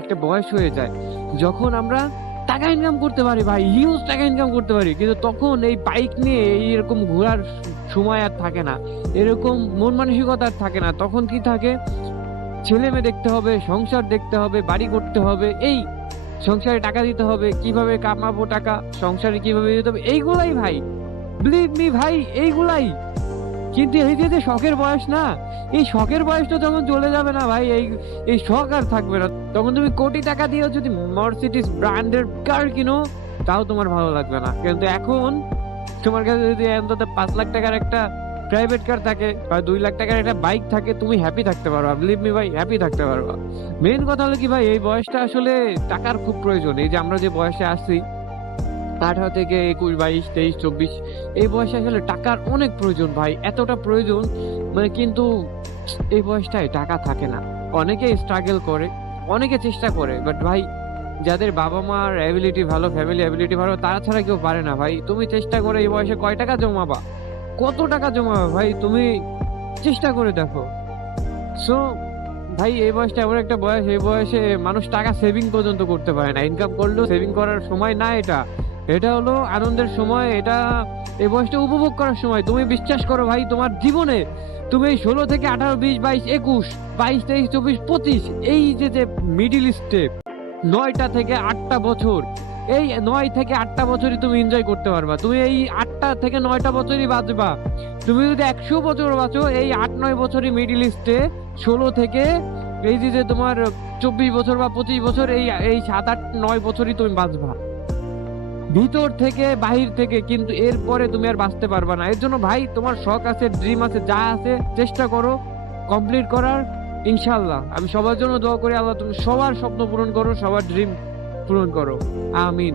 একটা বয়স হয়ে যায়, যখন আমরা টাকা ইনকাম করতে পারি ভাই হিউজ টাকা ইনকাম করতে পারি, কিন্তু তখন এই বাইক নিয়ে এইরকম ঘোরার সময় আর থাকে না, এরকম মন মানসিকতা আর থাকে না, তখন কি থাকে? ছেলে মেয়ে দেখতে হবে, সংসার দেখতে হবে, বাড়ি করতে হবে, এই সংসারে টাকা দিতে হবে, কীভাবে কামাবো টাকা, সংসারে কীভাবে দিতে হবে, এইগুলাই ভাই বিলিভ মি ভাই, এইগুলাই। কিন্তু এই যে শখের বয়স না, এই শখের বয়সটা যখন চলে যাবে না ভাই, এই এই শখ আর থাকবে না। তখন তুমি কোটি টাকা দিয়েও যদি মার্সিডিস ব্র্যান্ডের কার কিনো, তাও তোমার ভালো লাগবে না। কিন্তু এখন তোমার কাছে যদি অন্তত পাঁচ লাখ টাকার একটা প্রাইভেট কার থাকে বা দুই লাখ টাকার একটা বাইক থাকে, তুমি হ্যাপি থাকতে পারবা বিলিভ মি ভাই হ্যাপি থাকতে পারবা মেন কথা হলো কি ভাই, এই বয়সটা আসলে টাকার খুব প্রয়োজন। এই যে আমরা যে বয়সে আসছি আঠারো থেকে একুশ, বাইশ, তেইশ, চব্বিশ, এই বয়সে আসলে টাকার অনেক প্রয়োজন ভাই, এতটা প্রয়োজন মানে কিন্তু এই বয়সটায় টাকা থাকে না। অনেকে স্ট্রাগল করে, অনেকে চেষ্টা করে বাট ভাই, যাদের বাবা মার অ্যাবিলিটি ভালো ফ্যামিলি অ্যাবিলিটি ভালো, তারা ছাড়া কেউ পারে না ভাই। তুমি চেষ্টা করে এই বয়সে কয় টাকা জমাবা? কত টাকা জমাবা ভাই? তুমি চেষ্টা করে দেখো। সো ভাই, এই বয়সটা এমন একটা বয়স, এই বয়সে মানুষ টাকা সেভিং পর্যন্ত করতে পারে না। ইনকাম করলেও সেভিং করার সময় না এটা। এটা হলো আনন্দের সময়, এটা এই বয়সটা উপভোগ করার সময়। তুমি বিশ্বাস করো ভাই, তোমার জীবনে তুমি এই ষোলো থেকে আঠারো, বিশ, বাইশ, একুশ, বাইশ, তেইশ, চব্বিশ, পঁচিশ, এই যে যে মিডিল স্টেপ নয়টা থেকে আটটা বছর, এই নয় থেকে আটটা বছরই তুমি এনজয় করতে পারবা। তুমি এই আটটা থেকে নয়টা বছরই বাঁচবা। তুমি যদি একশো বছর বাঁচো, এই আট, নয় বছরই মিডিল ইস্টে ষোলো থেকে এই যে তোমার চব্বিশ বছর বা পঁচিশ বছর, এই এই সাত, আট, নয় বছরই তুমি বাঁচবা। ভিতর থেকে বাহির থেকে, কিন্তু এরপরে তুমি আর বাঁচতে পারবা না। এর জন্য ভাই, তোমার শখ আছে ড্রিম আছে, যা আছে, চেষ্টা করো কমপ্লিট করার ইনশাল্লাহ আমি সবার জন্য দোয়া করি, আল্লাহ তুমি সবার স্বপ্ন পূরণ করো, সবার ড্রিম পূরণ করো। আমিন।